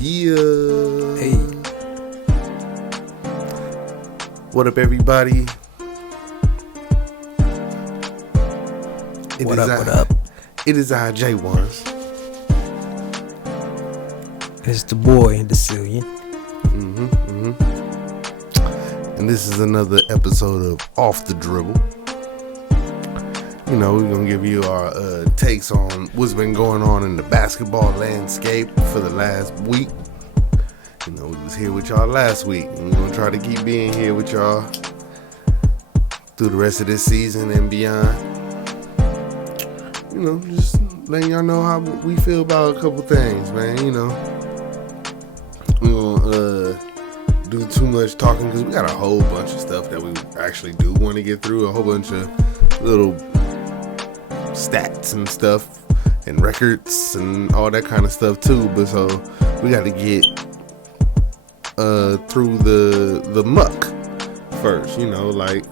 Yeah. Hey. What up, everybody? What up? It is I, J1s. It's the boy, the Cillian. And this is another episode of Off the Dribble. You know, we're going to give you our takes on what's been going on in the basketball landscape for the last week. You know, we was here with y'all last week. And we're going to try to keep being here with y'all through the rest of this season and beyond. You know, just letting y'all know how we feel about a couple things, man. You know, we gonna do too much talking because we got a whole bunch of stuff that we actually do want to get through. A whole bunch of little stats and stuff and records and all that kind of stuff too. But so we got to get through the muck first. You know, like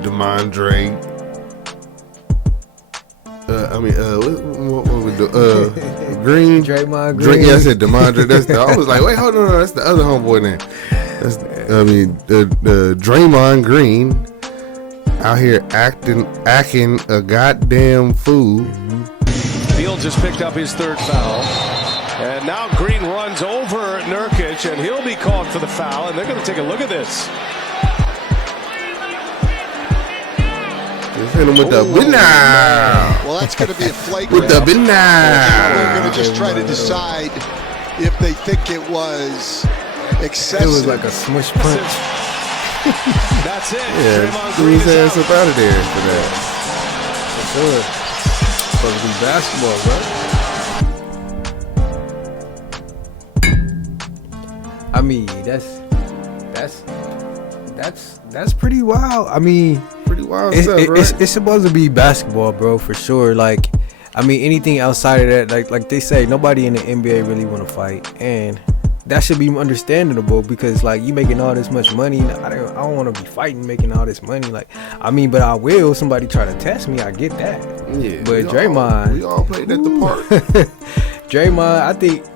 Demondre. What we do? Green. Draymond Green. Yeah, I said Demondre. I was like, wait, hold on, that's the other homeboy name. The Draymond Green out here acting a goddamn fool. Field just picked up his third foul. And now Green runs over Nurkic, and he'll be called for the foul, and they're going to take a look at this. Just hit him with the now. Well, that's going to be a flagrant. With the now. They're going to just try to decide if they think it was excessive. It was like a smush punch. That's it. Yeah, Draymond threw Green his is ass out. up out of there for that. For sure. Supposed to be basketball, bro. I mean, that's pretty wild. I mean, Pretty wild stuff, right? it's supposed to be basketball, bro, for sure. Like, I mean, anything outside of that, like they say, nobody in the NBA really want to fight, and that should be understandable because, like, you making all this much money. I don't want to be fighting, making all this money. Like, I mean, but I will. Somebody try to test me, I get that. Yeah, But Draymond, we all played at the park. Draymond, I think,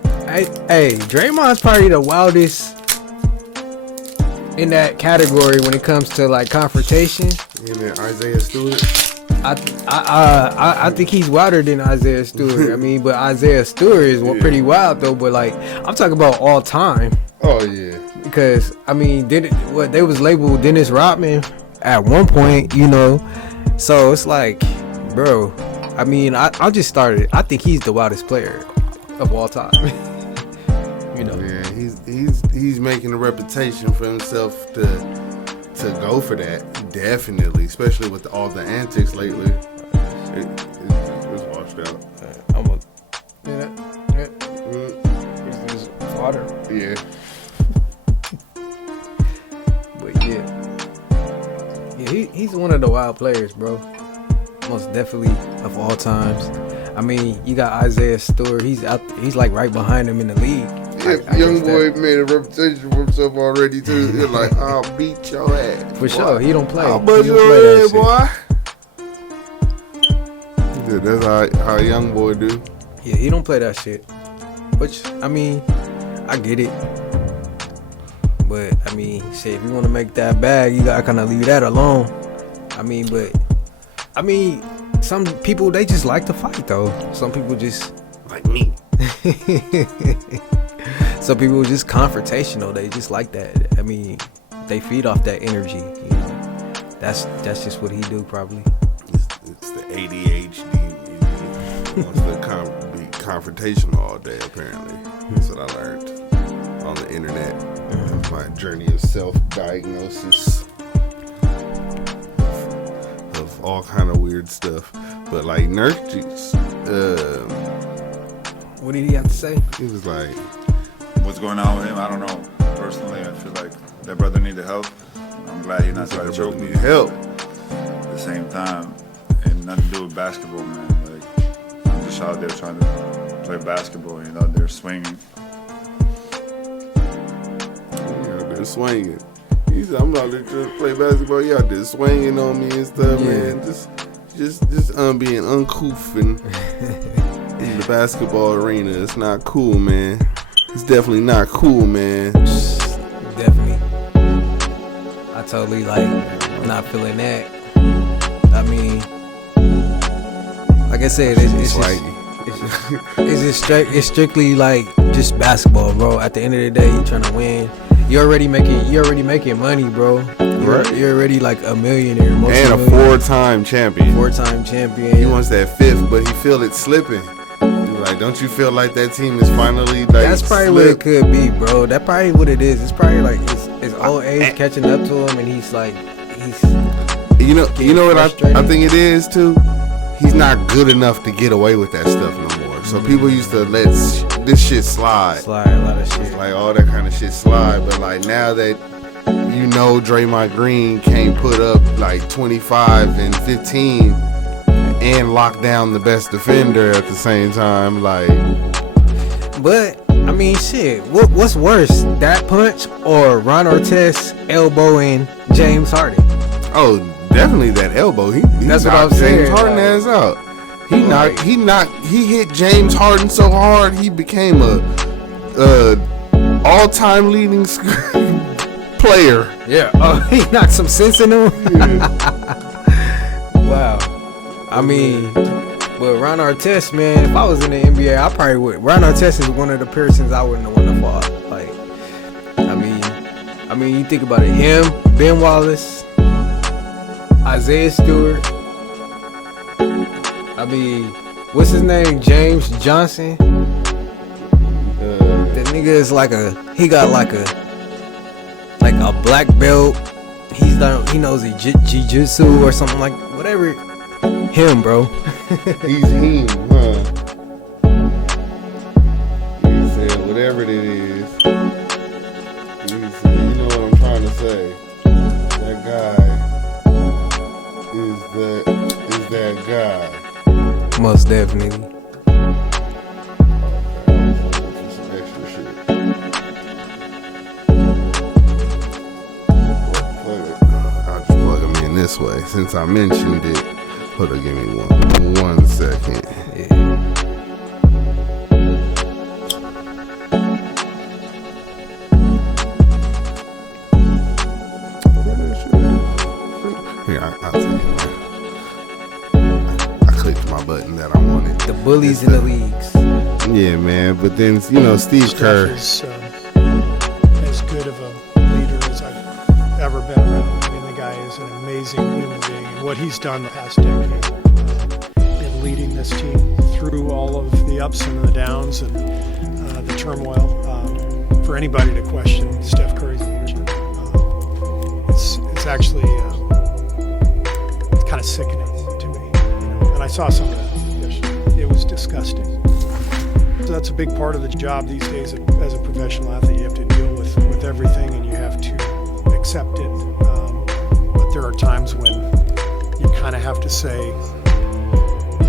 hey, Draymond's probably the wildest in that category when it comes to like confrontation. And then Isaiah Stewart. I think he's wilder than Isaiah Stewart. I mean, but Isaiah Stewart is pretty wild though. But like, I'm talking about all time. Oh yeah. Because I mean, they was labeled Dennis Rodman at one point, you know. So it's like, bro. I mean, I just started. I think he's the wildest player of all time. You know. Yeah, he's making a reputation for himself to go for that. Definitely, especially with all the antics lately. It's washed out. It's water. Yeah. But yeah, he's one of the wild players, bro. Most definitely of all times. I mean, you got Isaiah Stewart. He's like right behind him in the league. Yeah, young boy made a reputation for himself already too. You're like, I'll beat your ass. For sure, he don't play. I'll bust your ass, boy. Yeah, that's how a young boy do. Yeah, he don't play that shit. Which, I mean, I get it. But, I mean, shit, if you want to make that bag, you gotta kind of leave that alone. I mean, some people, they just like to fight, though. Some people just... Like me. Some people are just confrontational. They just like that. I mean, they feed off that energy, you know. That's just what he do, probably. It's the ADHD. He wants to be confrontational all day, apparently. That's what I learned on the internet. My journey of self-diagnosis of all kind of weird stuff. But like Nurkic, What did he have to say? he was like, What's going on with him? I don't know. Personally, I feel like that brother needed help. I'm glad he's not trying to choke me. help. At the same time, and nothing to do with basketball, man. Like, I'm just out there trying to play basketball and out there swinging. They're swinging. He said, I'm out there trying to play basketball. You out there swinging on me and stuff, man. Just being uncouth and in the basketball arena. It's not cool, man. It's definitely not cool, man. Definitely. I totally not feeling that. I mean, like I said, it's strictly like just basketball, bro. At the end of the day, you're trying to win. You're already making money, bro. You're already like a millionaire, and a four-time champion. He wants that fifth, but he feel it slipping. Like, don't you feel like that team is finally like? That's probably what it could be, bro. That's probably what it is. It's probably like his old age catching up to him, and he's. You know what I think it is too. He's not good enough to get away with that stuff no more. So people used to let this shit slide. A lot of shit. Like all that kind of shit slide. But like now that Draymond Green can't put up like 25 and 15 and lock down the best defender at the same time, like. But I mean, shit. What's worse, that punch or Ron Artest elbowing James Harden? Oh, definitely that elbow. That's what I'm saying. James Harden ass out. He hit James Harden so hard he became a all-time leading player. Yeah. Oh, he knocked some sense in him. Yeah. Wow. I mean, but Ron Artest, man, if I was in the NBA, I probably would. Ron Artest is one of the persons I wouldn't want to fall. Like, I mean, you think about it. Him, Ben Wallace, Isaiah Stewart. I mean, what's his name? James Johnson. That nigga is he got like a black belt. He knows jiu-jitsu or something like whatever. Him, bro. He's him, huh? He said whatever it is. He said, you know what I'm trying to say. That guy is that guy. Most definitely. Some extra shit. I'll just plug him in this way since I mentioned it. Hold on, give me one second. Yeah. Here, I'll tell you, man. I clicked my button that I wanted. The bullies in the leagues. Yeah, man. But then, Steve Kerr is as good of a leader as I've ever been around. I mean, the guy is an amazing human being, and what he's done the past decade in leading this team through all of the ups and the downs and the turmoil. For anybody to question Steph Curry's leadership, it's actually kind of sickening to me. And I saw some of that yesterday. It was disgusting. So that's a big part of the job these days as a professional athlete. You have to deal with everything, and you have to accept it. But there are times when you kind of have to say,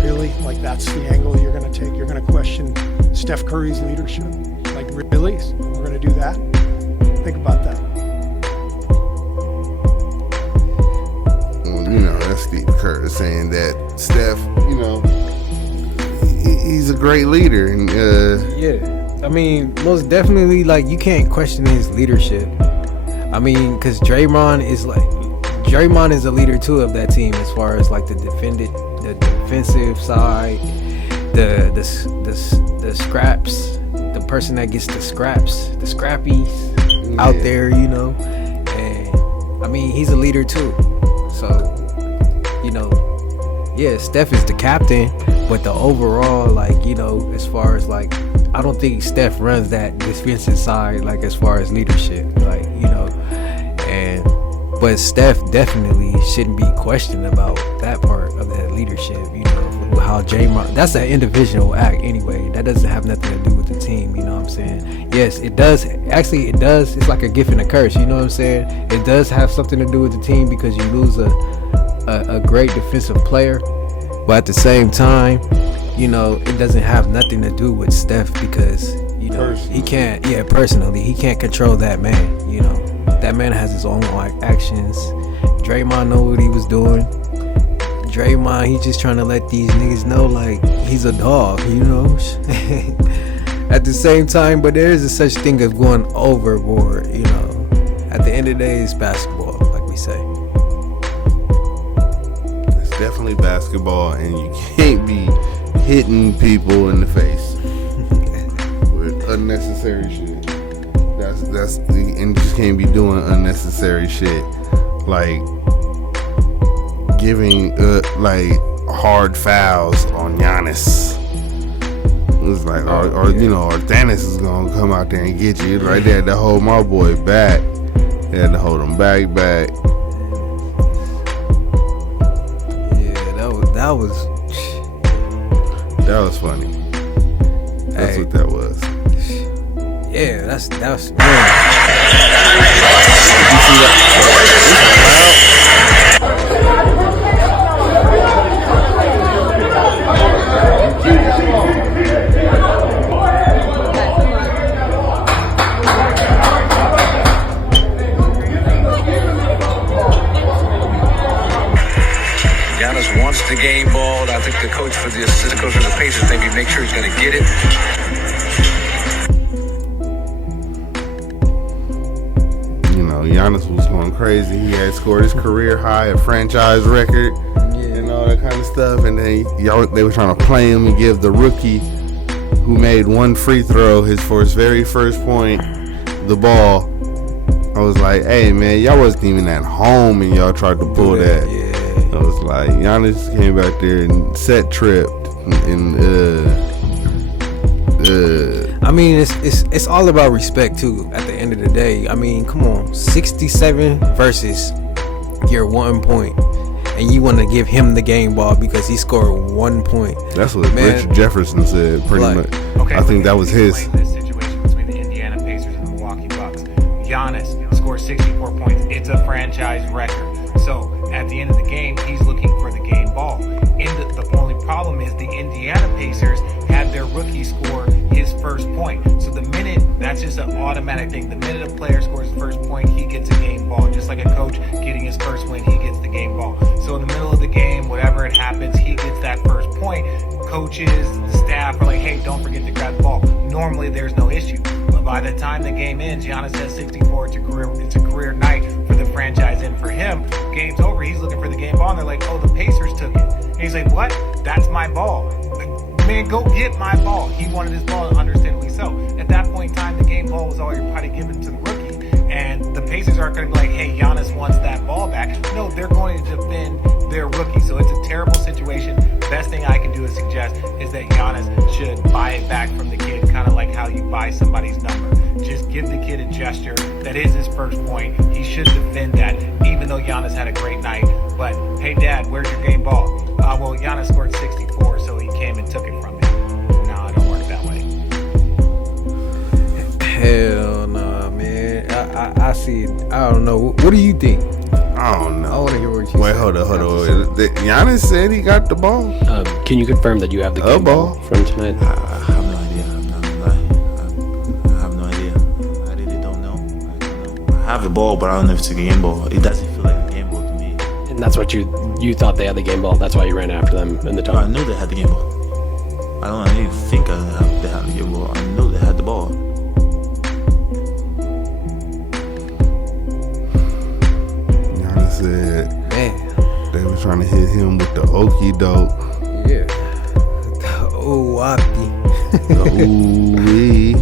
really? Like, that's the angle you're going to take? You're going to question Steph Curry's leadership? Like, really? We're going to do that? Think about that. Well, that's Steve Kerr saying that Steph, he's a great leader. And yeah. I mean, most definitely, like, you can't question his leadership. I mean, because Draymond is a leader too of that team as far as like the defensive side, the scraps, the person that gets the scrappies out there, And I mean, he's a leader too. So, Steph is the captain, but the overall, as far as I don't think Steph runs that defensive side, as far as leadership, but Steph definitely shouldn't be questioned about that part of that leadership, how Draymond, that's an individual act anyway. That doesn't have nothing to do with the team, you know what I'm saying? Yes, it does. Actually, it does. It's like a gift and a curse, you know what I'm saying? It does have something to do with the team because you lose a great defensive player. But at the same time, it doesn't have nothing to do with Steph because, he can't, personally, he can't control that man, That man has his own actions. Draymond know what he was doing. Draymond, he just trying to let these niggas know like he's a dog, you know. At the same time, but there is a such thing as going overboard, you know. At the end of the day, it's basketball, like we say. It's definitely basketball, and you can't be hitting people in the face with unnecessary shit. That's and you just can't be doing unnecessary shit like giving like hard fouls on Giannis. It's like, or you know, or Thanos is gonna come out there and get you. Right there to hold my boy back. They had to hold him back. Yeah, that was funny. That's what that was. Yeah, that's man. You see Giannis wants the game ball. I think the coach for the assistant coach for the Pacers maybe make sure he's going to get it. Giannis was going crazy. He had scored his career high, a franchise record, and all that kind of stuff. And then they were trying to play him and give the rookie who made one free throw for his very first point the ball. I was like, hey man, y'all wasn't even at home and y'all tried to pull that. I was like, Giannis came back there and set tripped and I mean, it's all about respect too. At the end of the day, I mean, come on, 67 versus your 1 point, and you want to give him the game ball because he scored 1 point. That's what Richard Jefferson said, pretty much. Okay, I think that was his. This situation between the Indiana Pacers and the Milwaukee Bucks. Giannis scores 64 points. It's a franchise record. So at the end of the game, he's looking for the game ball. The only problem is the Indiana Pacers had their rookie score his first point. So the minute, that's just an automatic thing. The minute a player scores his first point, he gets a game ball. Just like a coach getting his first win, he gets the game ball. So in the middle of the game, whatever it happens, he gets that first point. Coaches, the staff are like, hey, don't forget to grab the ball. Normally there's no issue. But by the time the game ends, Giannis has 64. It's a career night for the franchise. And for him, game's over. He's looking for the game ball. And they're like, oh, the Pacers took it. And he's like, what? That's my ball. Man, go get my ball. He wanted his ball, understandably so. At that point in time, the game ball was already probably given to the rookie. And the Pacers aren't going to be like, hey, Giannis wants that ball back. No, they're going to defend their rookie. So it's a terrible situation. Best thing I can do is suggest is that Giannis should buy it back from the kid, kind of like how you buy somebody's number. Just give the kid a gesture. That is his first point. He should defend that, even though Giannis had a great night. But, hey, Dad, where's your game ball? Well, Giannis scored 64, so he came and took it from me. No, it don't work that way. Hell nah, man. I see it. I don't know. What do you think? I don't know. I want to hear what you Wait, say. hold on. Giannis said he got the ball. Can you confirm that you have the game ball from tonight? I have no idea. I'm not gonna lie. I have no idea. I really don't know. I have the ball, but I don't know if it's a game ball. It doesn't feel like a game ball to me. And that's what you thought they had the game ball. That's why you ran after them in the I tunnel. knew they had the game ball. I don't even think they had the game ball. I know they had the ball. Giannis said Man. they were trying to hit him with the okey doke. Yeah. Oh, Wapti. The ooh-wee.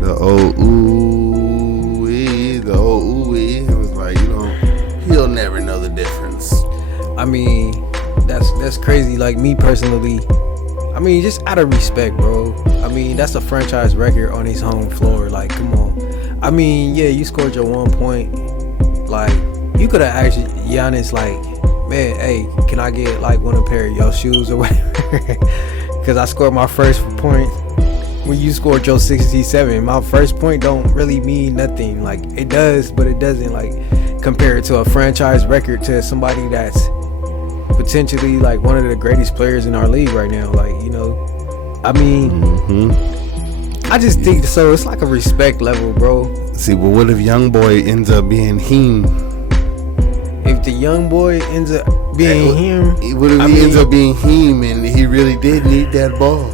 The old ooh-wee. The old ooh-wee. It was like, he'll never know the difference. I mean, that's crazy. Like, me personally, I mean, just out of respect, bro. I mean, that's a franchise record on his home floor. Like, come on. I mean, yeah, you scored your 1 point. Like, you could have asked Giannis, like, man, hey, can I get, like, one pair of your shoes or whatever? Because I scored my first point when you scored your 67. My first point don't really mean nothing. Like, it does, but it doesn't, like, compare it to a franchise record to somebody that's potentially like one of the greatest players in our league right now. Like, I mean, I just think so. It's like a respect level, bro. See, but what if young boy ends up being him? If the young boy ends up being him? What if he ends up being him and he really did need that ball?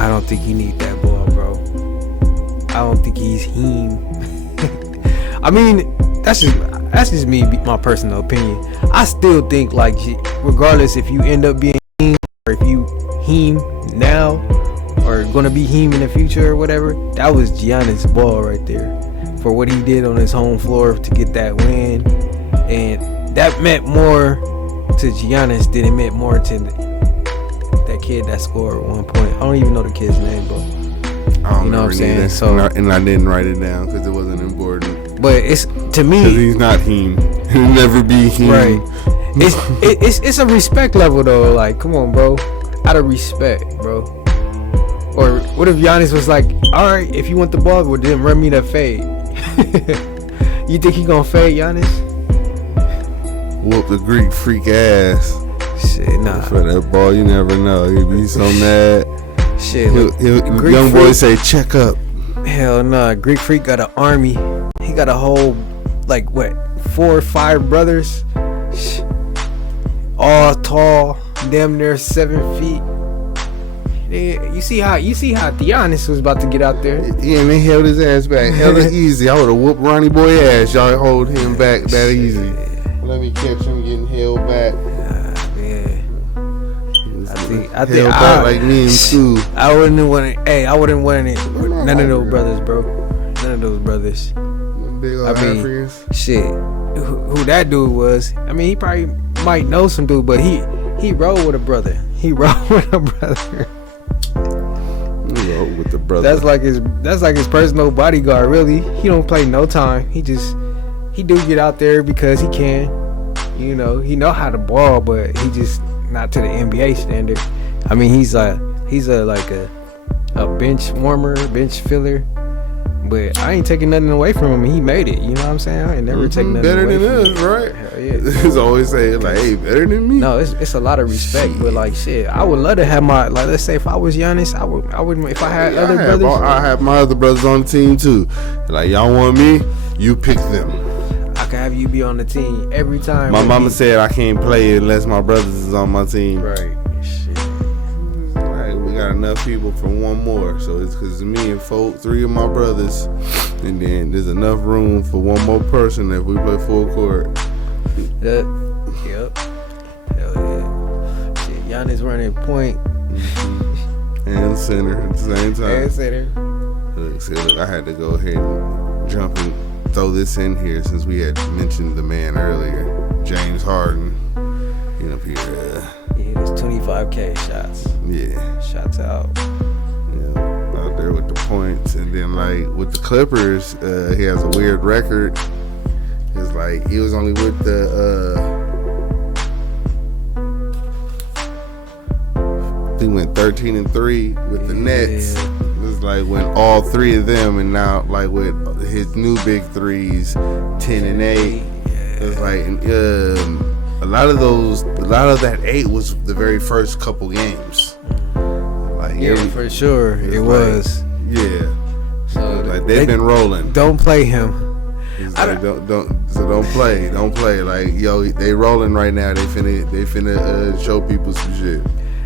I don't think he need that ball, bro. I don't think he's him. I mean, that's just me, my personal opinion. I still think, like, regardless if you end up being him or if you him now or gonna be him in the future or whatever, that was Giannis' ball right there for what he did on his home floor to get that win, and that meant more to Giannis than it meant more to that kid that scored at one point. I don't even know the kid's name, but you know what I'm saying. Either. So and I didn't write it down because it wasn't important. But it's, to me, because he's not him. He'll never be him. Right. It's a respect level though. Like, come on, bro. Out of respect, bro. Or what if Giannis was like, all right, if you want the ball, well, then run me that fade. You think he gonna fade Giannis? Whoop the Greek freak ass. Shit, nah. For that ball, you never know. He'd be so mad. Shit. Young boy say, check up. Hell nah. Greek freak got an army. He got a whole, like, what, 4 or 5 brothers, all tall, damn near 7 feet. You see how Giannis was about to get out there. Yeah, and they held his ass back. Held it easy. I would have whooped Ronnie Boy ass. Y'all hold him back that easy. Let me catch him getting held back. I think back like me and Sue. I wouldn't want it. Hey, I wouldn't want it. None of those brothers, bro. None of those brothers. Big old Africans. Shit. Who that dude was? I mean, he probably might know some dude, but he rolled with a brother. He rolled with a brother. With the brother. That's like his personal bodyguard. Really, he don't play no time. He do get out there because he can. You know, he know how to ball, but he just not to the NBA standard. I mean, he's a bench warmer, bench filler. But I ain't taking nothing away from him. He made it. You know what I'm saying? I ain't never taking nothing away from him. Better than us, right? Hell yeah. It's always saying, like, hey, better than me. No, it's a lot of respect. But, like, shit, I would love to have my, like, let's say if I was Giannis, I wouldn't, if I had other brothers. I have my other brothers on the team, too. Like, y'all want me? You pick them. I can have you be on the team every time. My mama said I can't play unless my brothers is on my team. Right. Shit. We got enough people for one more, so it's because me and 3 of my brothers, and then there's enough room for one more person if we play full court. Yep. Hell yeah. Shit, Giannis running point and center at the same time. And center. Look, I had to go ahead and jump and throw this in here since we had mentioned the man earlier, James Harden. You know, Peter. He hit his 25K shots. Yeah. Shots out. Yeah, out there with the points. And then, like, with the Clippers, he has a weird record. It's like, he was only with he went 13-3 with the Nets. It was like when all 3 of them, and now, like, with his new big threes, 10-8. It was like, a lot of that 8 was the very first couple games. Like, yeah, for sure, it was. Yeah. So like they've been rolling. Don't play him. Like, don't play. Like, yo, they rolling right now. They finna show people some shit.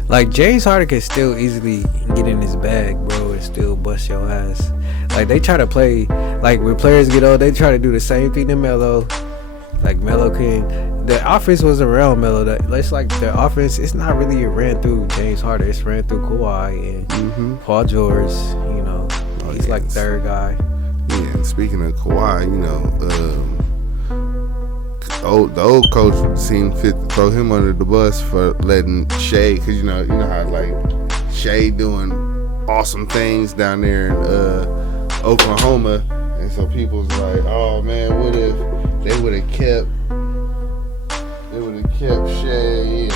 Like, James Harden can still easily get in his bag, bro, and still bust your ass. Like, they try to play, like, when players get old, they try to do the same thing to Melo. Like, Melo the offense was around Melo. It's like the offense, it's not really ran through James Harden. It's ran through Kawhi and Paul George. You know, he's like third guy. Yeah, and speaking of Kawhi, you know, the old coach seemed fit to throw him under the bus for letting Shea, because you know how, like, Shea doing awesome things down there in Oklahoma, and so people's like, oh man, what if they would have kept Shea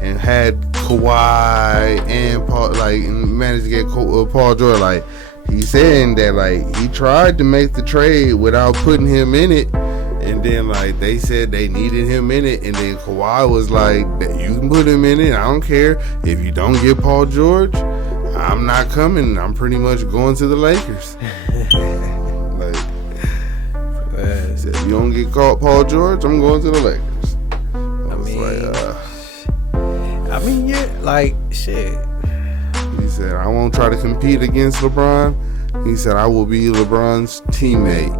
and had Kawhi and Paul, like, and managed to get Paul George. Like, he's saying that, like, he tried to make the trade without putting him in it, and then, like, they said they needed him in it, and then Kawhi was like, you can put him in it, I don't care if you don't get Paul George, I'm not coming, I'm pretty much going to the Lakers. Like, He said, "You don't get caught, Paul George, I'm going to the Lakers." I mean, yeah, like shit. He said, "I won't try to compete against LeBron." He said, "I will be LeBron's teammate."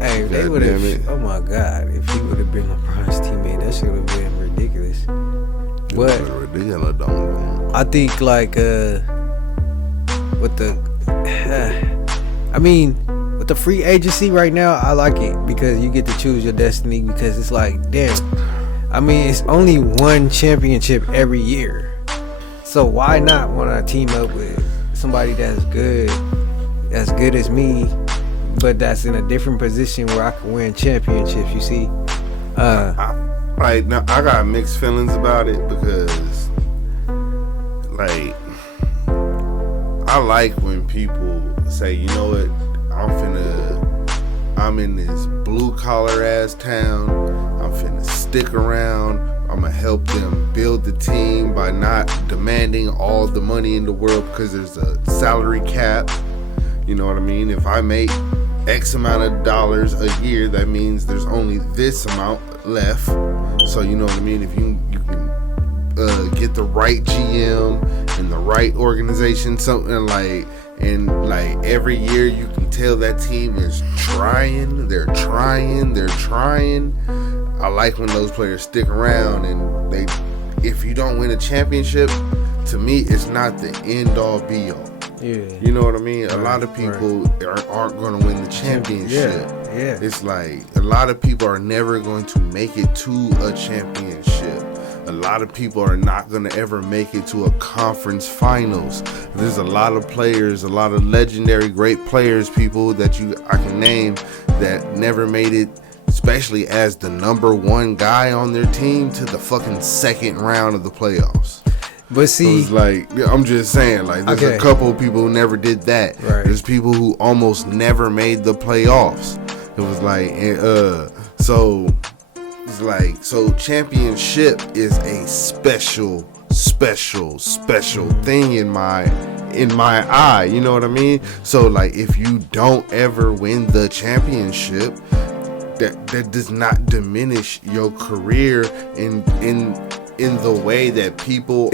Hey, they would have. Oh my God, if he would have been LeBron's teammate, that should have been ridiculous. But ridiculous, don't. I think like with the, I mean, with the free agency right now, I like it because you get to choose your destiny. Because it's like, damn, I mean, it's only one championship every year, so why not want to team up with somebody that's good as me, but that's in a different position where I can win championships? You see, Like, now I got mixed feelings about it because, like, I like when people say, you know what, I'm in this blue collar ass town, I'm finna stick around, I'm gonna help them build the team by not demanding all the money in the world because there's a salary cap. You know what I mean? If I make X amount of dollars a year, that means there's only this amount left. So you know what I mean? If you can get the right GM and the right organization, something like, and like every year you can tell that team is trying. They're trying. I like when those players stick around, and if you don't win a championship, to me it's not the end all be all. Yeah. You know what I mean? A lot of people aren't going to win the championship. Yeah. It's like a lot of people are never going to make it to a championship. A lot of people are not going to ever make it to a conference finals. There's a lot of players, a lot of legendary great players, people that I can name that never made it, especially as the number one guy on their team, to the fucking second round of the playoffs. But see, it's like, I'm just saying, like, there's a couple of people who never did that. Right. There's people who almost never made the playoffs. It was like, so it's like, so championship is a special thing in my eye. You know what I mean? So like, if you don't ever win the championship, that does not diminish your career in the way that people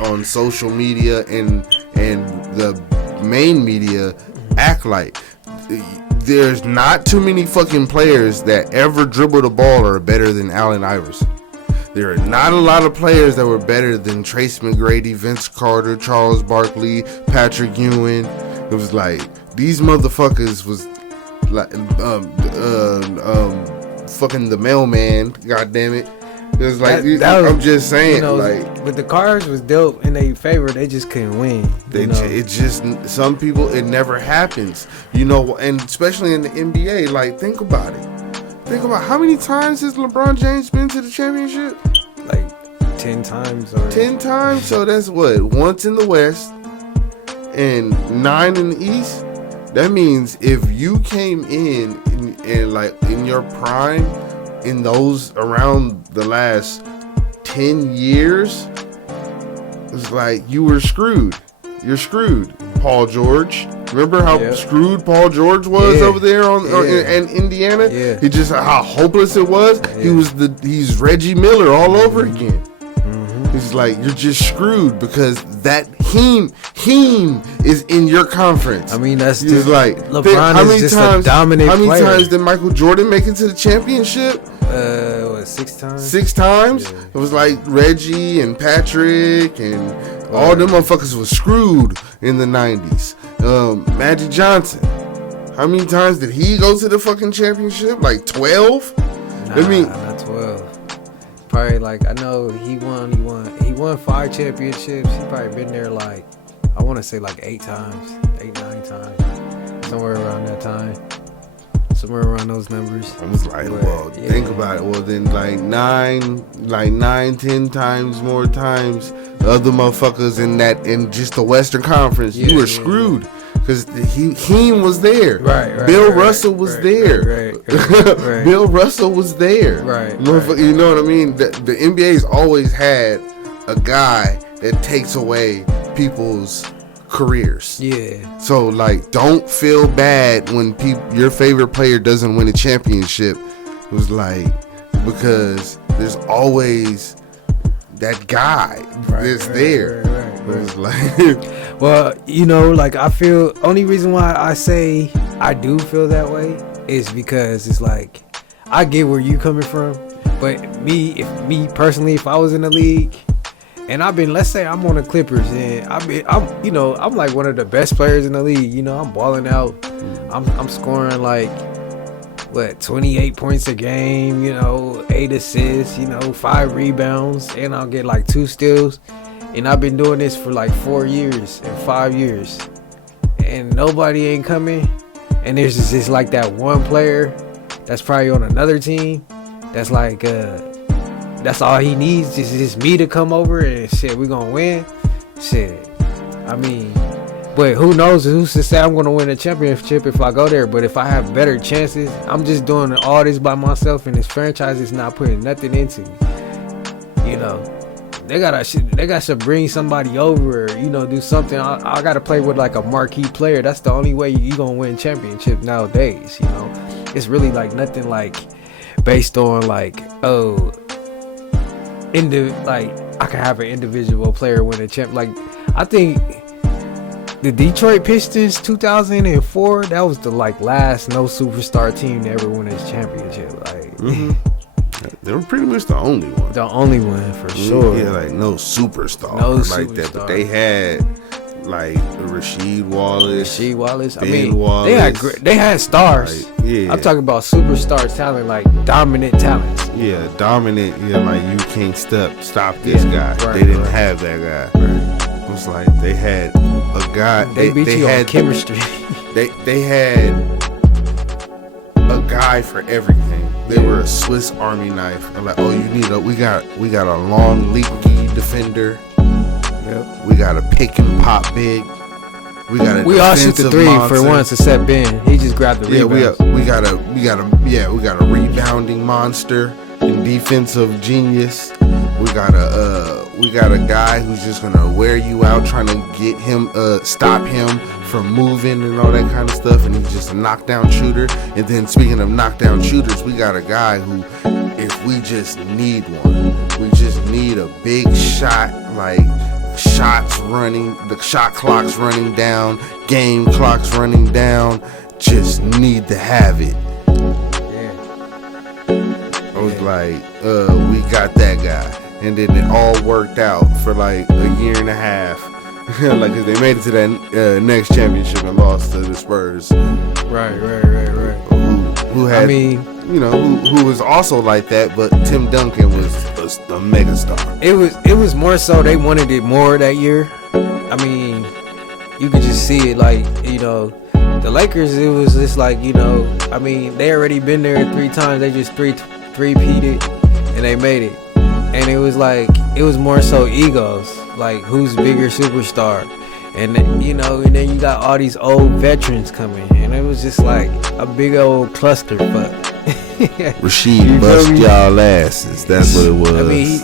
on social media and the main media act like. There's not too many fucking players that ever dribble the ball are better than Allen Iverson. There are not a lot of players that were better than Trace McGrady, Vince Carter, Charles Barkley, Patrick Ewing. It was like, these motherfuckers was like fucking the mailman, god damn it. It was like, I'm just saying, you know, like, but the cards was dealt in their favor. They just couldn't win. It just, some people, it never happens, you know. And especially in the NBA, like, think about it. Think about how many times has LeBron James been to the championship? Like 10 times. 10 times. So that's what, once in the West and 9 in the East. That means if you came in like in your prime, in those around the last 10 years, it's like you were screwed. You're screwed, Paul George. Remember how screwed Paul George was over there in Indiana? Yeah. He just, how hopeless it was. Yeah. He's Reggie Miller all over again. It's like, you're just screwed because that Heem is in your conference. I mean, that's just like, LeBron is just a dominant player. How many times did Michael Jordan make it to the championship? 6 times? 6 times? Yeah. It was like Reggie and Patrick and all them motherfuckers was screwed in the 90s. Magic Johnson, how many times did he go to the fucking championship? Like 12? Not 12. Probably like, I know he won 5 championships. He probably been there like, I want to say like 8 times, 8, 9 times, somewhere around that time, somewhere around those numbers. I was like, think about it. Well, then like 9, 10 times more times the other motherfuckers in just the Western Conference, you were screwed. Because he was there. Right. Bill Russell was there. Right. Bill Russell was there. Right. You know what I mean? The NBA's always had a guy that takes away people's careers. Yeah. So like, don't feel bad when your favorite player doesn't win a championship. It was like, because there's always that guy that's there. Right. It's like, well, you know, like I feel only reason why I say I do feel that way is because it's like I get where you coming from, but me personally, if I was in the league and let's say I'm on the Clippers and I'm like one of the best players in the league. You know, I'm balling out. I'm scoring like 28 points a game, 8 assists, 5 rebounds, and I'll get like 2 steals. And I've been doing this for like 4 years and 5 years, and nobody ain't coming. And there's just like that one player that's probably on another team that's like that's all he needs, just me to come over and shit, we gonna win. Shit, I mean, but who knows? Who's to say I'm gonna win a championship if I go there? But if I have better chances, I'm just doing all this by myself, and this franchise is not putting nothing into me. They gotta bring somebody over, do something. I gotta play with like a marquee player. That's the only way you gonna win championships nowadays. It's really like nothing like based on like I can have an individual player win a champ. Like I think the Detroit Pistons 2004, that was the like last no superstar team to ever win a championship. Like. Mm-hmm. They were pretty much the only one. The only one for sure. Yeah, like no superstar. That. But they had like Rasheed Wallace. Ben Wallace. They had stars. Like, yeah. I'm talking about superstar talent, like dominant talents. Yeah, dominant. Yeah, like you can't stop this guy. Right, they didn't have that guy. Right. It was like they had a guy. They beat you had on chemistry. They had a guy for everything. They were a Swiss Army knife. I'm like, we got a long leaky defender. Yep. We got a pick and pop big. We all shoot the 3 for once except Ben. He just grabbed the rebound. We got a rebounding monster and defensive genius. We got a guy who's just gonna wear you out, trying to get him, stop him from moving and all that kind of stuff. And he's just a knockdown shooter. And then speaking of knockdown shooters, we got a guy who, if we just need one, we just need a big shot, like shots running, the shot clock's running down, game clock's running down. Just need to have it. I was like, we got that guy. And then it all worked out for like a year and a half. Like, cause they made it to that next championship and lost to the Spurs. Right. Who had, who was also like that, but Tim Duncan was a megastar. It was more so they wanted it more that year. I mean, you could just see it, like, the Lakers, it was just like, they already been there 3 times. They just three-peated and they made it. And it was like, it was more so egos, like who's bigger superstar. And then you got all these old veterans coming, and it was just like a big old clusterfuck. Rasheed bust y'all asses. That's what it was. I mean,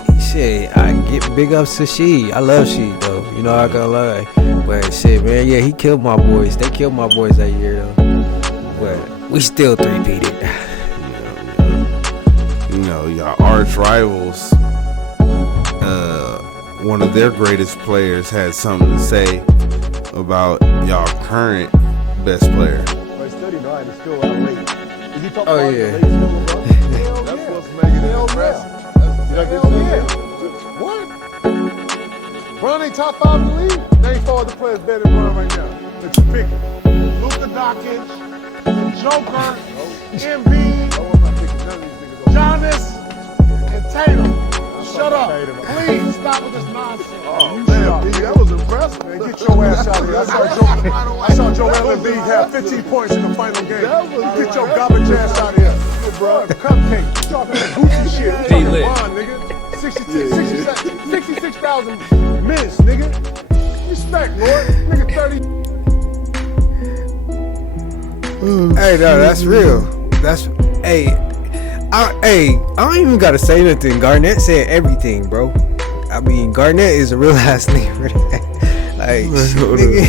I get big ups to Sheed. I love Sheed though. I gotta lie. But shit, man, yeah, he killed my boys. They killed my boys that year though. But we still three-peated. Y'all arch rivals. One of their greatest players had something to say about y'all current best player. Oh yeah. That's what's making it impressive. What? Bron ain't top 5 in the league. Name 4 other players better than Bron right now. That you picking. Luka Doncic, Joker, Embiid, Giannis, and Tatum. Shut up. Please stop with this nonsense. Oh, man, B, that was impressive, man. Get your ass out of here. I saw Joel Embiid have 15 points in the final game. Get your garbage ass out of here. Bro, cupcake. You talking Gucci shit. Hey, lit. Nigga. 66,000 minutes, nigga. Respect, Lord. Nigga 30. Hey, no, that's real. I don't even gotta say nothing. Garnett said everything, bro. I mean, Garnett is a real ass nigga for that. Like, nigga.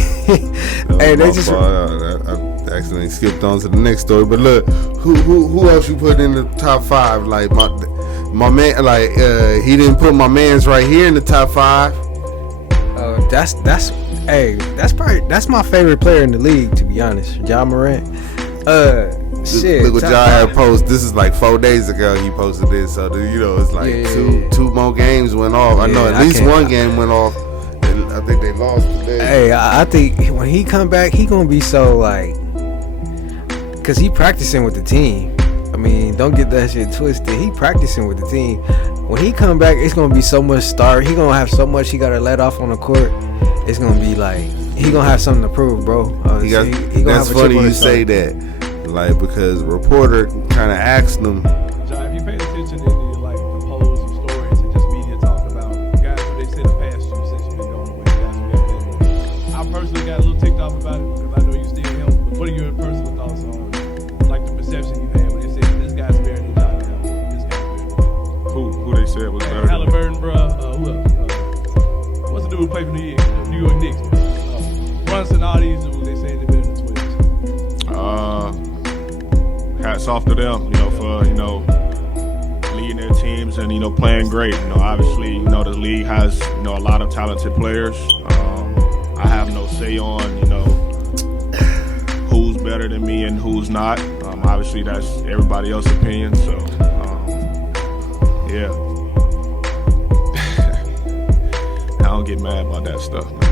Hey, they just. I accidentally skipped on to the next story. But look, who else you put in the top 5? Like my man, like he didn't put my man's right here in the top 5. That's my favorite player in the league, to be honest. Ja Morant. Shit. Look what Ja had posted. This is like 4 days ago. He posted this, so it's like two more games went off. I know at least one game went off. I think they lost today. Hey, I think when he come back, he gonna be so like, cause he practicing with the team. I mean, don't get that shit twisted. He practicing with the team. When he come back, it's gonna be so much start. He gonna have so much he gotta let off on the court. It's gonna be like he gonna have something to prove, bro. He that's funny you say that, like, because a reporter kind of asked him. John, if you pay attention to like the polls and stories and just media talk about guys who they said have passed you since you've been going away, guys who got that. I personally got a little ticked off about it because I know you still him. But what are your personal thoughts on like the perception you had when they said this guy's better than John Allen? This guy's better than Who they said was better? Halliburton, bro. Who else? What's the dude who played for the New York Knicks? Brunson, all these dudes, they say they're better than Twins. Hats off to them, for leading their teams and playing great. Obviously, the league has a lot of talented players. I have no say on who's better than me and who's not. Obviously, that's everybody else's opinion. So, yeah. I don't get mad about that stuff, man.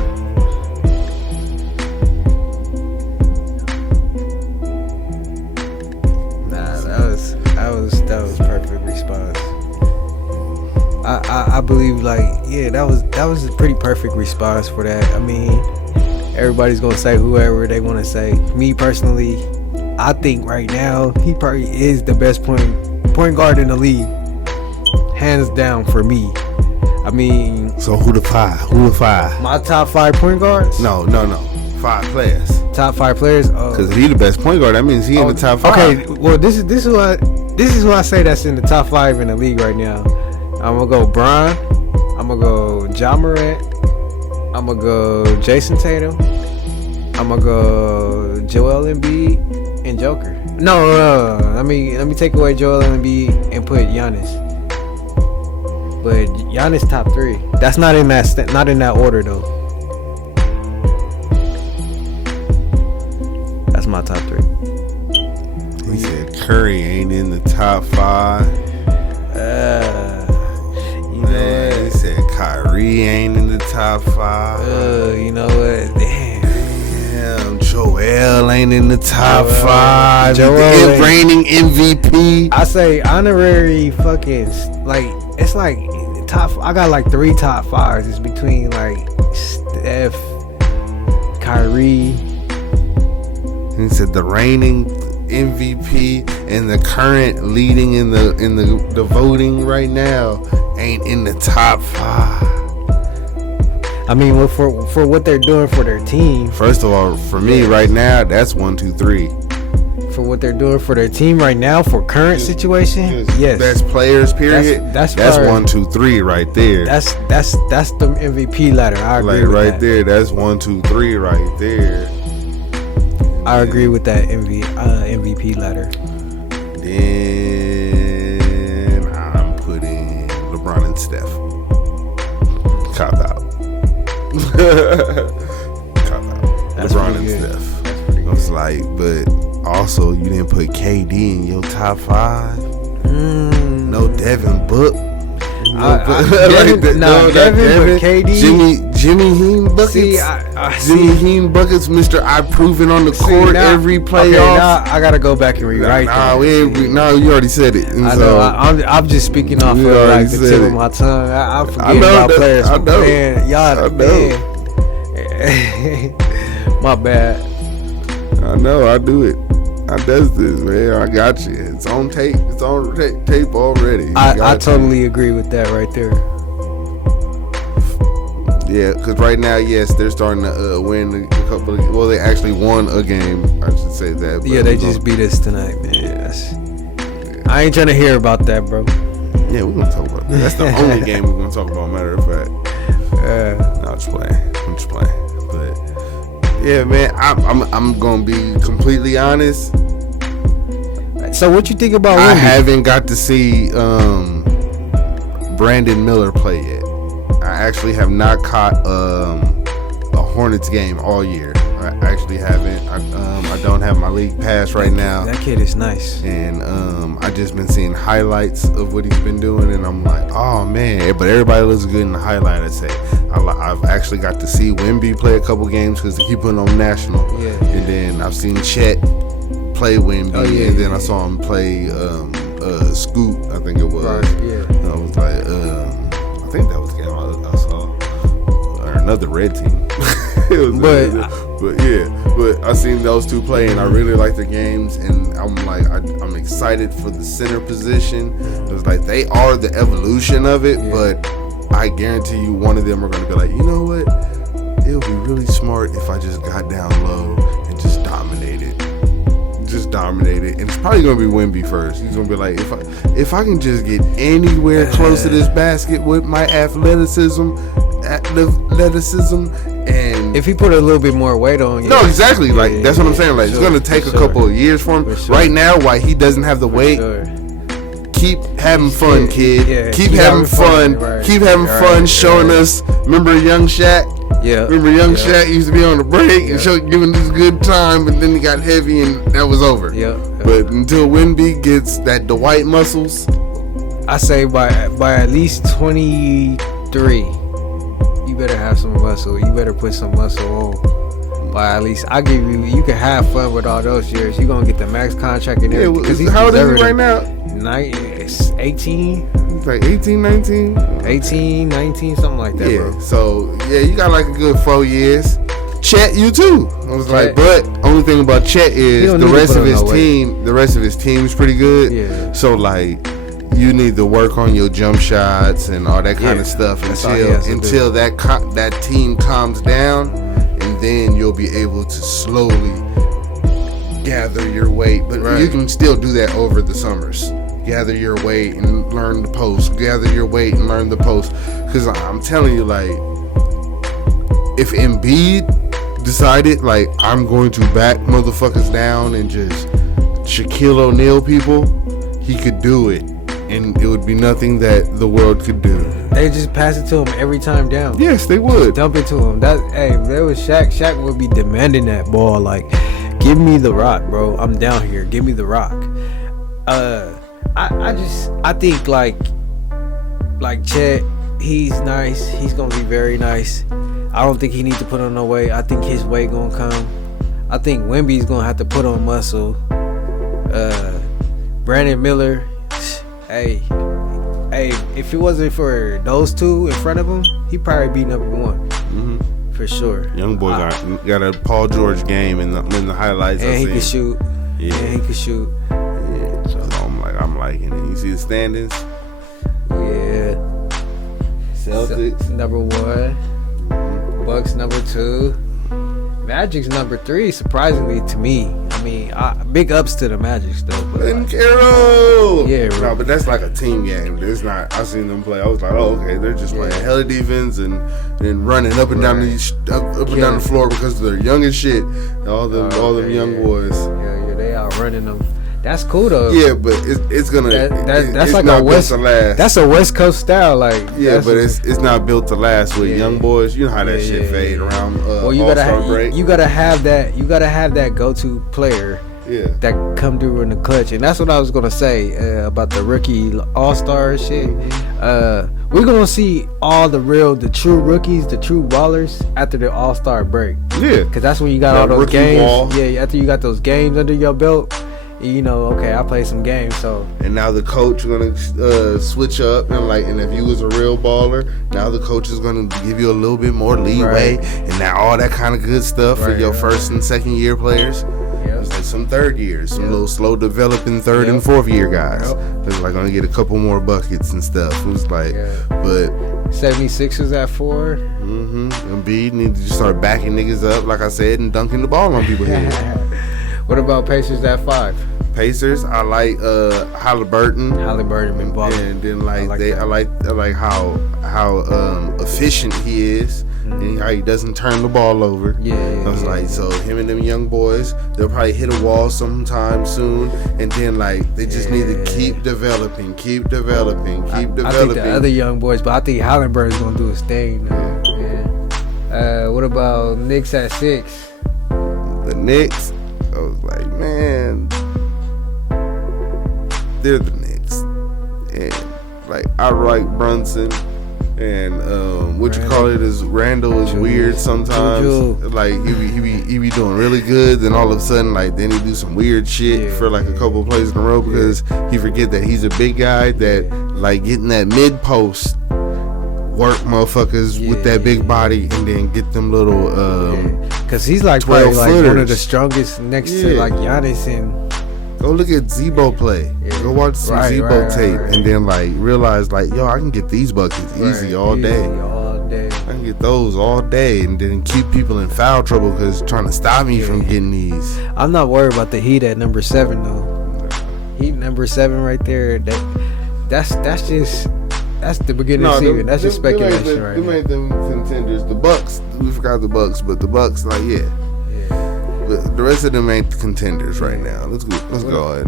That was perfect response. I believe that was a pretty perfect response for that. I mean, everybody's gonna say whoever they want to say. Me personally, I think right now he probably is the best point guard in the league, hands down for me. I mean, so who the 5? My top 5 point guards? No. 5 players. Top 5 players. Because if he the best point guard, that means he in the top 5. Okay, well this is who I say that's in the top 5 in the league right now. I'm gonna go Bron. I'm gonna go Ja Morant. I'm gonna go Jason Tatum. I'm gonna go Joel Embiid and Joker. No. Let me take away Joel Embiid and put Giannis. But Giannis top 3. That's not in that order though. That's my top 3. He said Curry ain't in the top 5. He said Kyrie ain't in the top 5. You know what? Damn, Joel ain't in the top 5. Joel reigning MVP. I say honorary fucking it's like top. I got like 3 top 5s. It's between like Steph, Kyrie. He said the reigning MVP and the current leading in the voting right now ain't in the top 5. I mean, for what they're doing for their team. First of all, for me right now, that's 1, 2, 3. For what they're doing for their team right now, for current situation, yes. Best players, period. That's 1, 2, 3 right there. That's the MVP ladder. I agree with right that. there. That's 1, 2, 3 right there. I agree with that MVP ladder. Then I'm putting LeBron and Steph. Cop out. That's LeBron and good. Steph. I was like, but also you didn't put KD in your top 5. No Devin Book. Devin, but KD. Jimmy Heen buckets. Jimmy Heen buckets. Mr. I proven on the court every playoff. Okay, now I gotta go back and rewrite that. You already said it. I know. I'm just speaking off of like the tip of my tongue. I'm forgetting about players. I know. Man, y'all, man. My bad. I know. I do it. I does this, man. I got you. It's on tape. It's on tape already. I totally agree with that right there. Yeah, because right now, yes, they're starting to win a couple of... Well, they actually won a game. I should say that. Yeah, they just beat us tonight, man. Yes. I ain't trying to hear about that, bro. Yeah, we're going to talk about that. That's the only game we're going to talk about, matter of fact. No, I'm just playing. Yeah, man. I'm gonna be completely honest. So what you think about I Wemby? haven't got to see Brandon Miller play yet. I actually have not caught a Hornets game all year. I actually haven't. I don't have my league pass right now. That kid is nice. And I just been seeing highlights of what he's been doing, and I'm like, oh man. But everybody looks good in the highlight. I say I've actually got to see Wemby play a couple games because they keep putting on national. Yeah. And then I've seen Chet play Wemby, and then I saw him play Scoot. I think it was. Right, yeah. And I was like, I think that was the game I saw, or another red team. But I seen those two play, and I really like their games, and I'm like, I'm excited for the center position. It was like they are the evolution of it, but I guarantee you one of them are going to be like, you know what? It would be really smart if I just got down low and just dominated. And it's probably gonna be Wemby first. He's gonna be like, if I can just get anywhere close to this basket with my athleticism, and if he put a little bit more weight on you. No, exactly. Like that's what I'm saying. Like it's gonna take a couple of years for him. Right now, why he doesn't have the weight. Keep having fun, kid. Yeah, keep having fun. Right. Keep having fun. Showing us. Remember Young Shaq? Yeah. Remember Young Shaq used to be on the break and giving this good time, but then he got heavy and that was over. Yeah. But until Wemby gets that Dwight muscles, I say by at least 23, you better have some muscle. You better put some muscle on. By at least, I give you can have fun with all those years. You're gonna get the max contract and everything. How old is he right now? 18. It's like 18, 19? 18, 19, something like that, bro. So, you got like a good 4 years. Chet, you too. I was like, but only thing about Chet is the rest of his team is pretty good. Yeah. So, like, you need to work on your jump shots and all that kind of stuff until that team calms down, and then you'll be able to slowly gather your weight. But you can still do that over the summers. Gather your weight and learn the post. Gather your weight and learn the post. Because I'm telling you, like, if Embiid decided, like, I'm going to back motherfuckers down and just Shaquille O'Neal people, he could do it. And it would be nothing that the world could do. They just pass it to him every time down. Yes, they would. Just dump it to him. If there was Shaq would be demanding that ball. Like, give me the rock, bro. I'm down here. Give me the rock. I think like Chet, he's nice. He's gonna be very nice. I don't think he needs to put on no weight. I think his weight gonna come. I think Wemby's gonna have to put on muscle. Brandon Miller, hey, if it wasn't for those two in front of him, he'd probably be number one. Mm-hmm. For sure. Young boy got a Paul George game in the highlights. And he can shoot. Yeah. And he can shoot. Yeah. So I'm liking it. You see the standings? Yeah. Celtics number 1. Bucks number 2. Magic's number 3. Surprisingly to me. I mean, big ups to the Magic though. And Carroll. Yeah, bro. No, but that's like a team game. It's not. I seen them play. I was like, oh, okay, they're just playing hella defense and running up and down the floor because they're young as shit. All them young boys. Yeah, they out running them. That's cool though. Yeah, but it's gonna. That's it's like not a West. built to last. That's a West Coast style, like. Yeah, but it's not built to last with young boys. You know how that shit fade around. Well, you gotta have that. You gotta have that go-to player. Yeah. That come through in the clutch, and that's what I was gonna say about the rookie all-star shit. We're gonna see all the true rookies, the true ballers after the all-star break. Yeah. Because that's when you got all those games. Ball. Yeah, after you got those games under your belt. You know, okay, I played some games, so. And now the coach is gonna switch up, and if you was a real baller, now the coach is gonna give you a little bit more leeway, and now all that kind of good stuff for your first and second year players. Yep. It's like some third years, some little slow developing third and fourth year guys. They're like gonna get a couple more buckets and stuff. It was like, but 76ers at 4. Embiid need to just start backing niggas up, like I said, and dunking the ball on people's heads. What about Pacers at 5? Pacers, I like Halliburton. Halliburton been balling. And then I like how efficient he is. and how he doesn't turn the ball over. I was like, so him and them young boys, they'll probably hit a wall sometime soon, and then like they just need to keep developing. I think the other young boys, but I think Hollenberg's gonna do his thing now. What about Knicks at 6? The Knicks, I was like, man, they're the Knicks, and like I like Brunson, and Randall is weird sometimes. Juju. Like he be doing really good, then all of a sudden then he do some weird shit for like a couple of plays in a row because he forget that he's a big guy that like getting that mid post work motherfuckers with that big body and then get them little because he's like probably like one of the strongest next to like Giannis. And go look at Zebo play. Go watch some Zebo tape and then like realize like, yo, I can get these buckets easy all day. I can get those all day and then keep people in foul trouble because trying to stop me from getting these. I'm not worried about the Heat at number 7 though. Heat number 7 right there. That's the beginning of the season. That's just speculation right now. They made them contenders. The Bucks, we forgot the Bucks, but the Bucks, like, but the rest of them ain't contenders right now. Let's go on.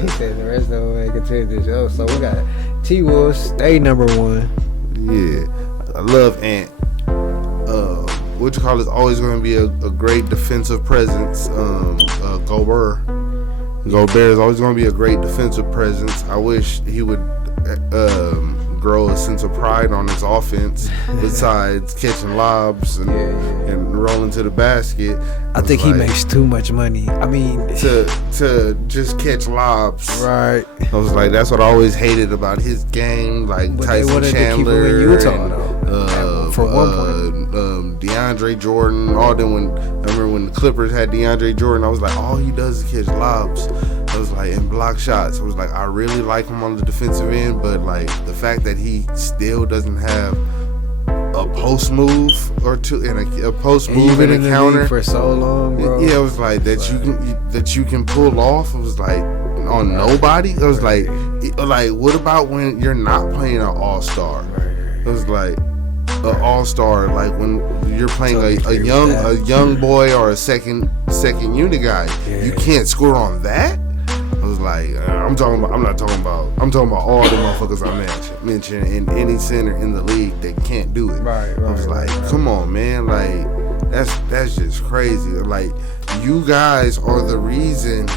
He said the rest of them ain't contenders. Oh, so we got T-Wolves, stay number 1. Yeah, I love Ant. Always going to be a great defensive presence. Gobert is always going to be a great defensive presence. I wish he would grow a sense of pride on his offense besides catching lobs and rolling to the basket. I think he makes too much money. I mean, to just catch lobs. Right. I was like, that's what I always hated about his game. Like but Tyson Chandler, in Utah, though. For one point. DeAndre Jordan. I remember when the Clippers had DeAndre Jordan, I was like, all he does is catch lobs. I was like, and block shots. I was like, I really like him on the defensive end, but like the fact that he still doesn't have a post move or two and a post move and a counter for so long, bro. Yeah, it was like that you can pull off. It was like on nobody. It was like what about when you're not playing an all-star? It was like an all-star, like when you're playing a young boy or a second unit guy. You can't score on that. I was like, I'm talking about all the motherfuckers I mentioned in any center in the league that can't do it. I was like, come on, man, like that's just crazy. Like, you guys are the reason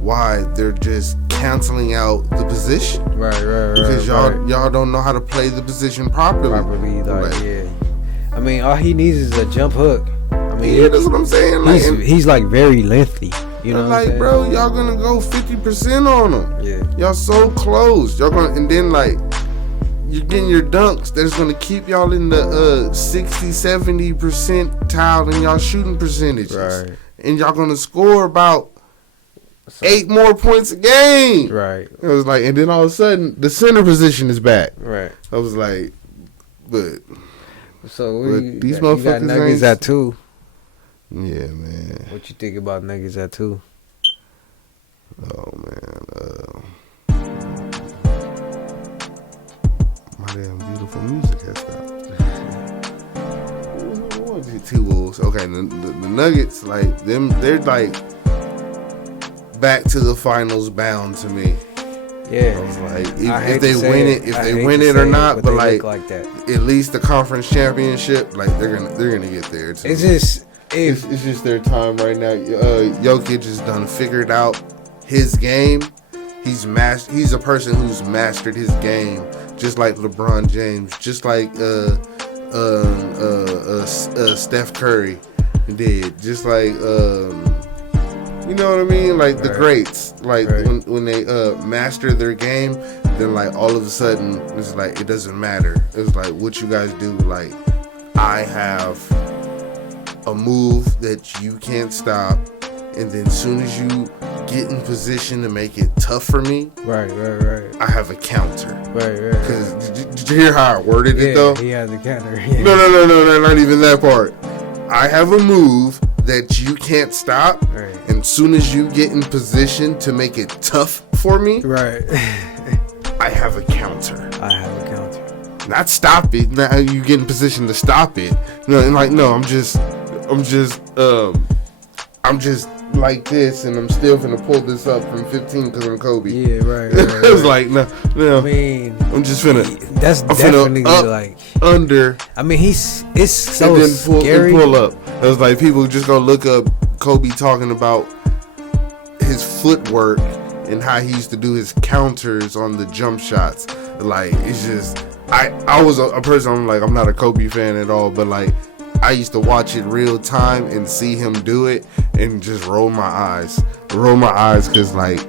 why they're just canceling out the position. Right. Because y'all don't know how to play the position properly. I mean, all he needs is a jump hook. I mean, that's what I'm saying. Like, he's like very lengthy. You know, like, bro, y'all gonna go 50% on him. Yeah, y'all so close. Y'all gonna, and then like you're getting your dunks that's gonna keep y'all in the 60-70 percentile in y'all shooting percentages. Right. And y'all gonna score about 8 more points a game. Right. It was like, and then all of a sudden the center position is back. Right. I was like, but these motherfuckers Nuggets at 2. Yeah, man. What you think about Nuggets at 2? Oh man, my damn beautiful music has stopped. T-Wolves. Okay, the Nuggets, like them, they're like back to the finals bound to me. Yeah, I was like, if they win it or not, but like at least the conference championship, like they're gonna get there. It's just. It's just their time right now. Jokic has done figured out his game. He's a person who's mastered his game, just like LeBron James, just like Steph Curry did, just like you know what I mean, like the greats. Like when they master their game, then like all of a sudden it's like it doesn't matter. It's like what you guys do. Like I have a move that you can't stop, and then as soon as you get in position to make it tough for me, right, I have a counter. Right. Because did you hear how I worded it though? He has a counter. Yeah. No, not even that part. I have a move that you can't stop, and as soon as you get in position to make it tough for me, right, I have a counter. not stop it. Now you get in position to stop it. No, and like no, I'm just like this, and I'm still gonna pull this up from 15 because I'm Kobe. Yeah, right. It's like no. I mean, I'm just finna. That's definitely like under. I mean, it's so and then scary. Pull up. It was like people just go look up Kobe talking about his footwork and how he used to do his counters on the jump shots. Like it's just I was a person. I'm like I'm not a Kobe fan at all, but like I used to watch it real time and see him do it and just roll my eyes because like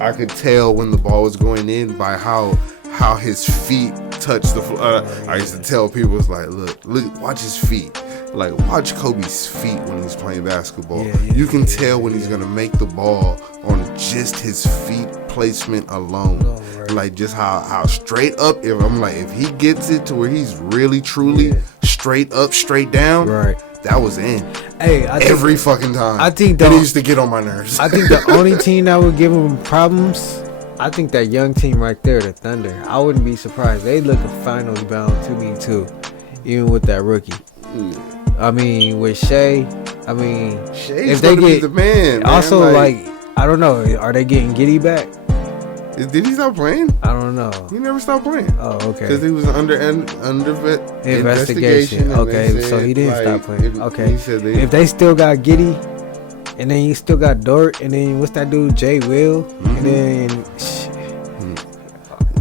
I could tell when the ball was going in by how his feet touched the floor. I used to tell people, it's like, look, watch his feet. Like, watch Kobe's feet when he's playing basketball. You can tell when he's going to make the ball on just his feet placement alone. Like, just how straight up, if he gets it to where he's really, truly straight up, straight down, that was in. Hey, every fucking time. I think that used to get on my nerves. I think the only team that would give him problems, I think that young team right there, the Thunder. I wouldn't be surprised. They look a finals bound to me too, even with that rookie. I mean, with Shea, Shea's gonna be the man. Also, like, I don't know, are they getting Giddy back? Did he stop playing? I don't know. He never stopped playing. Oh, okay. Because he was under investigation. Okay, so he didn't stop playing. Okay. If they still got Giddy, and then you still got Dort, and then what's that dude, Jay Will, and then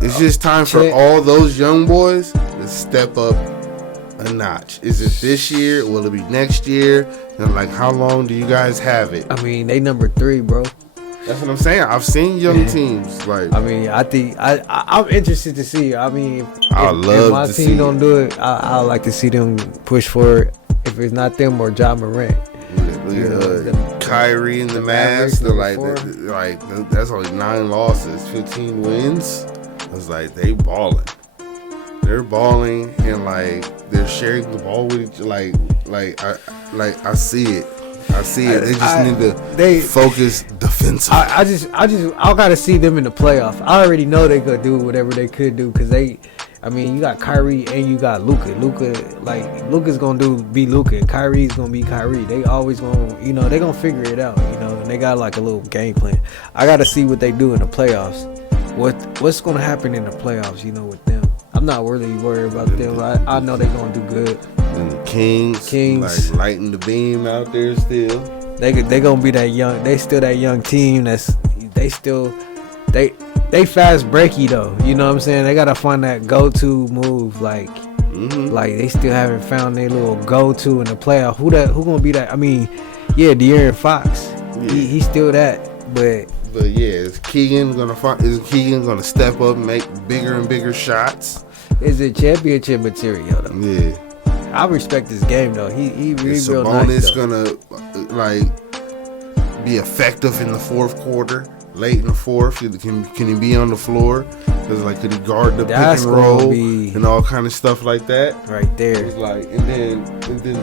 it's just time for all those young boys to step up a notch. Is it this year? Will it be next year? And like, how long do you guys have it? I mean, they number 3, bro. That's what I'm saying. I've seen young teams like. I mean, I think I'm interested to see. I mean, if my team don't do it, I like to see them push for it. If it's not them or Ja Morant. Kyrie and the Mavs, they're like that's only 9 losses, 15 wins. I was like, they balling. They're balling and like they're sharing the ball with each. I see it. I see it. They just need to focus defensively. I gotta see them in the playoffs. I already know they could do whatever they could do because you got Kyrie and you got Luka. Luka's gonna be Luka, and Kyrie's gonna be Kyrie. They always gonna, they gonna figure it out, and they got like a little game plan. I gotta see what they do in the playoffs. What's gonna happen in the playoffs, with them. I'm not really worried about them. I know they're gonna do good. And the Kings, like lighting the beam out there still. They gonna be that young. They still that young team. They fast breaky though. You know what I'm saying? They gotta find that go-to move. Like they still haven't found their little go-to in the playoff. Who gonna be that? I mean, De'Aaron Fox. Yeah. He's still that, but is Keegan gonna step up and make bigger and bigger shots? Is it championship material though? Yeah. I respect this game though. He really real Sabonis nice. gonna be effective in the fourth quarter, late in the fourth. Can he be on the floor? Because could he guard the pick and roll and all kind of stuff like that? Right there. It's like and then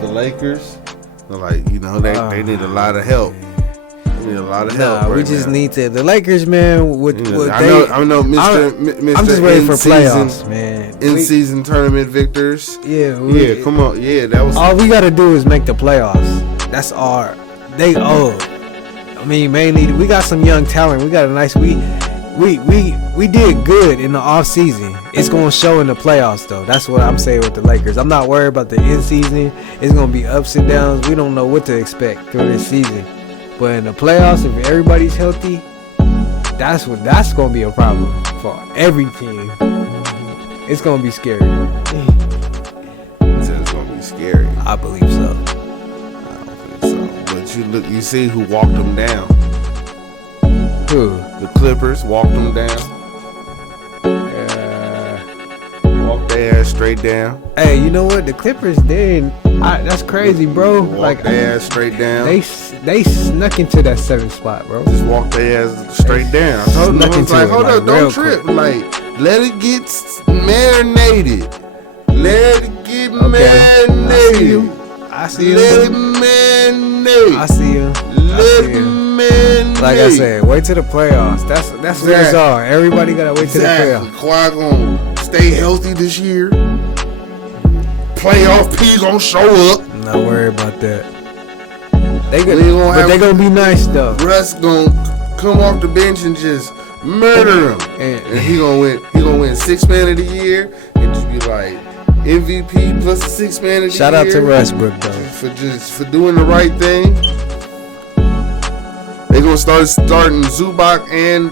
the Lakers, they need a lot of help. They need a lot of help. We just need to. The Lakers, man. I know, Mr. I'm just waiting for playoffs, man. In-season tournament victors. Yeah. Come on. Yeah, that was. All we gotta do is make the playoffs. That's our. They owe. I mean, mainly we got some young talent. We got a nice. We did good in the off season. It's gonna show in the playoffs though. That's what I'm saying with the Lakers. I'm not worried about the in season. It's gonna be ups and downs. We don't know what to expect through this season. But in the playoffs, if everybody's healthy, that's gonna be a problem for every team. It's gonna be scary. It's gonna be scary. I believe so. I don't think so. But you see who walked them down. Who? The Clippers walked them down. Walked their ass straight down. Hey, you know what? The Clippers did. That's crazy, bro. Walked their ass straight down. They snuck into that 7th spot, bro. Just walked their ass straight down. I told them, hold up, don't trip. Let it get marinated. Let it get marinated. I see him. Let it marinate. I see him. Let it marinate. Like I said, wait till the playoffs. That's where it's all. Everybody gotta wait till the playoffs. Kawhi gonna stay healthy this year. Playoff P gonna show up. Not worried about that. They gonna be nice though. Russ gonna come off the bench and just murder him, and he gonna win. He gonna win 6th man of the year and just be like MVP plus the 6th man of the year. Shout out to Westbrook though for doing the right thing. They gonna starting Zubac and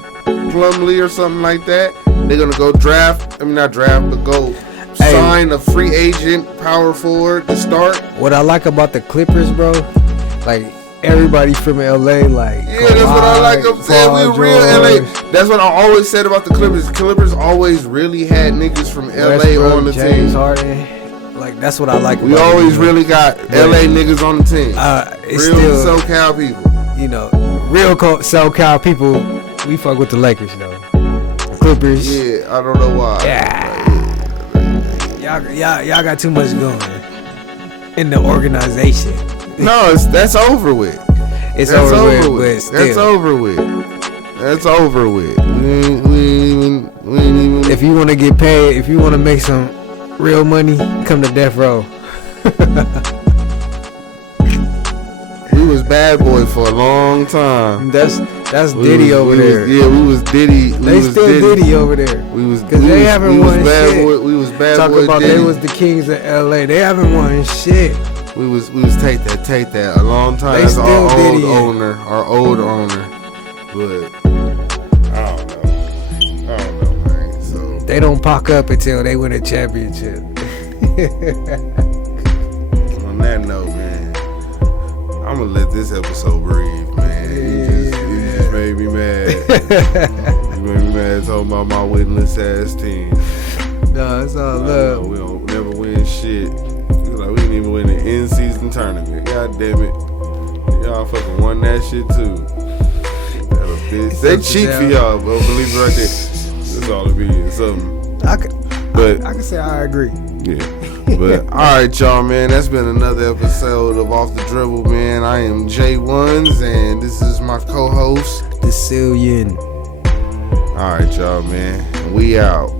Plumlee or something like that. They're gonna go go sign a free agent power forward to start. What I like about the Clippers, bro, like everybody from LA, like that's what I like. I'm saying we real LA. That's what I always said about the Clippers. Clippers always really had niggas from LA Westbrook, on the James team. Harden. Like that's what I like. We about always really got LA niggas on the team. It's real still SoCal people. You know, real SoCal people. We fuck with the Lakers though. Clippers. Yeah, I don't know why. Y'all got too much going in the organization. No, that's over with. It's over with, but still. That's over with. That's over with. We ain't even. If you want to get paid, if you want to make some real money, come to Death Row. We was bad boy for a long time. That's Diddy over there. We was Diddy. They still Diddy over there. Because they haven't won shit. We was bad Talk boy about Diddy. they was the kings of LA. They haven't won shit. We was take that a long time. They That's still our Diddy our old owner. But I don't know, man. So they don't pop up until they win a championship. On that note, man, I'm gonna let this episode breathe, man. You just made me mad. You made me mad talking about my winless ass team. No, it's all love. We don't never win shit. Like we didn't even win the in-season tournament. God damn it. Y'all fucking won that shit too. They cheat for y'all, bro. Believe it right there. That's all it be. It's something. I can say I agree. Yeah. But alright, y'all, man. That's been another episode of Off the Dribble, man. I am J1s and this is my co-host, the Cillian. Alright, y'all, man. We out.